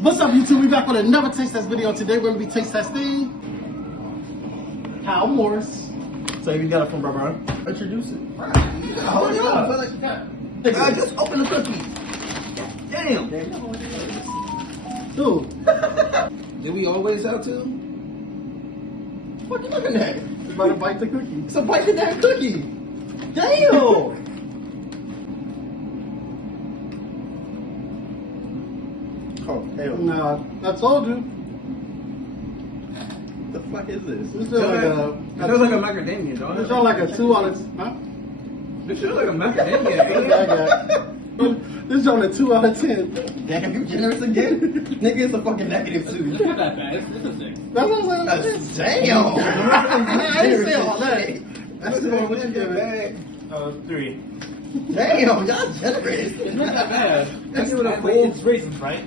What's up, YouTube? We back with another taste test video. Today we're gonna be taste testing Kyle Morris. So you got it from bro. Introduce it. Hold it up. I just opened the cookie. Damn. Dude. Did we always have to? What you looking at? It's about to bite the cookie. It's a bite the damn cookie. Damn. Oh, hell. Nah, I told you. The fuck is this? This feels like a macadamia, dog. This feels like a 2 out of huh? This feels like a macadamia. This is on a 2 out of 10. Damn, you generous again? Nigga, it's a fucking -2. It's not that bad. It's a 6. That's what I'm saying. Damn. I didn't say all that. That's the one with your bag. 3. Damn, y'all generous. It's not that bad. That's what It's raisins, right?